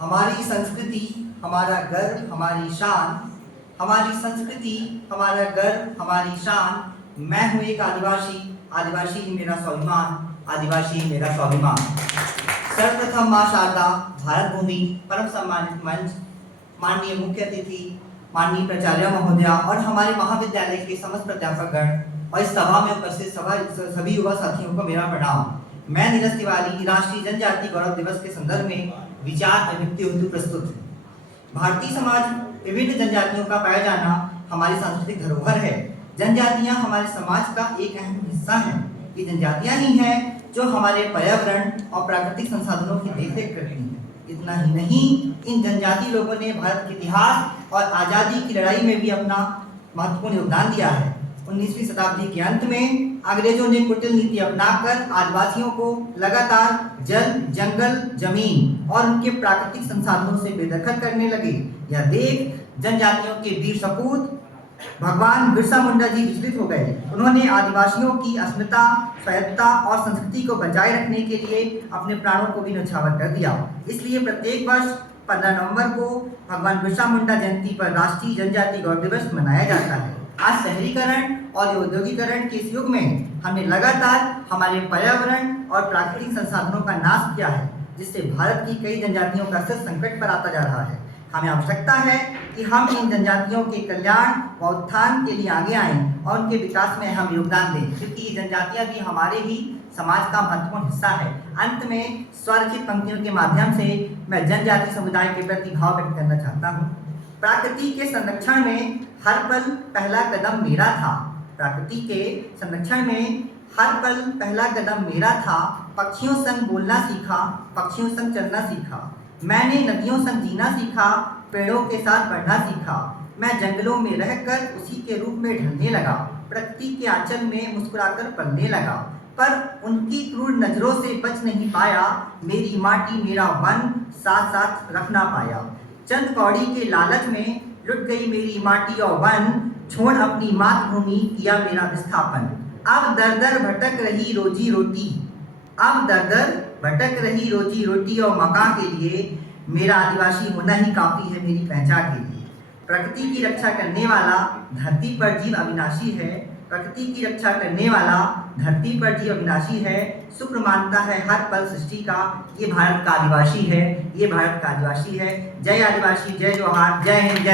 हमारी संस्कृति हमारा गर्व हमारी शान, हमारी संस्कृति हमारा गर्व हमारी शान। मैं हूँ एक आदिवासी, आदिवासी ही मेरा स्वाभिमान, आदिवासी ही मेरा स्वाभिमान। सर्वप्रथम मां शारदा, भारत भूमि, परम सम्मानित मंच, माननीय मुख्य अतिथि, माननीय प्राचार्य महोदया और हमारे महाविद्यालय के समस्त प्राध्यापकगण और इस सभा में उपस्थित सभी युवा साथियों को मेरा प्रणाम। मैं नीरज तिवारी राष्ट्रीय जनजाति गौरव दिवस के संदर्भ में विचार अभिव्यक्ति हेतु प्रस्तुत है। भारतीय समाज विभिन्न जनजातियों का पाया जाना हमारी सांस्कृतिक धरोहर है। जनजातियां हमारे समाज का एक अहम हिस्सा है। ये जनजातियां ही हैं जो हमारे पर्यावरण और प्राकृतिक संसाधनों की देखरेख करती हैं। इतना ही नहीं, इन जनजाति लोगों ने भारत के इतिहास और आज़ादी की लड़ाई में भी अपना महत्वपूर्ण योगदान दिया है। 19वीं शताब्दी के अंत में अंग्रेजों ने कुटिल नीति अपनाकर आदिवासियों को लगातार जल, जंगल, जमीन और उनके प्राकृतिक संसाधनों से बेदखल करने लगे। यह देख जनजातियों के वीर सपूत भगवान बिरसा मुंडा जी विचलित हो गए। उन्होंने आदिवासियों की अस्मिता, स्वायत्तता और संस्कृति को बचाए रखने के लिए अपने प्राणों को भी न्यौछावर कर दिया। इसलिए प्रत्येक वर्ष 15 नवंबर को भगवान बिरसा मुंडा जयंती पर राष्ट्रीय जनजाति गौरव दिवस मनाया जाता है। आज शहरीकरण और औद्योगिकरण के इस युग में हमने लगातार हमारे पर्यावरण और प्राकृतिक संसाधनों का नाश किया है, जिससे भारत की कई जनजातियों का अस्तित्व संकट पर आता जा रहा है। हमें आवश्यकता है कि हम इन जनजातियों के कल्याण व उत्थान के लिए आगे आएं और उनके विकास में हम योगदान दें, क्योंकि ये जनजातियां भी हमारे ही समाज का महत्वपूर्ण हिस्सा है। अंत में स्वरचित पंक्तियों के माध्यम से मैं जनजाति समुदाय के प्रति भाव व्यक्त करना चाहता हूँ। प्रकृति के संरक्षण में हर पल पहला कदम मेरा था। प्रकृति के संरक्षण में हर पल पहला कदम मेरा था। पक्षियों संग बोलना सीखा, पक्षियों संग चलना सीखा। मैंने नदियों संग जीना सीखा, पेड़ों के साथ बढ़ना सीखा। मैं जंगलों में रहकर उसी के रूप में ढलने लगा, प्रकृति के आंचल में मुस्कुराकर पलने लगा। पर उनकी क्रूर नजरों से बच नहीं पाया, मेरी माटी मेरा वन साथ साथ रख ना पाया। चंद कौड़ी के लालच में लुट गई मेरी माटी और वन, छोड़ अपनी मातृभूमि किया मेरा विस्थापन। अब दर दर भटक रही रोजी रोटी, अब दर दर भटक रही रोजी रोटी और मकान के लिए मेरा आदिवासी होना ही काफ़ी है मेरी पहचान के लिए। प्रकृति की रक्षा करने वाला धरती पर जीव अविनाशी है, प्रकृति की रक्षा करने वाला धरती पर जीव अविनाशी है। शुक्र मानता है हर पल सृष्टि का, ये भारत का आदिवासी है, ये भारत का आदिवासी है। जय आदिवासी, जय जोहार, जय हिंद, जय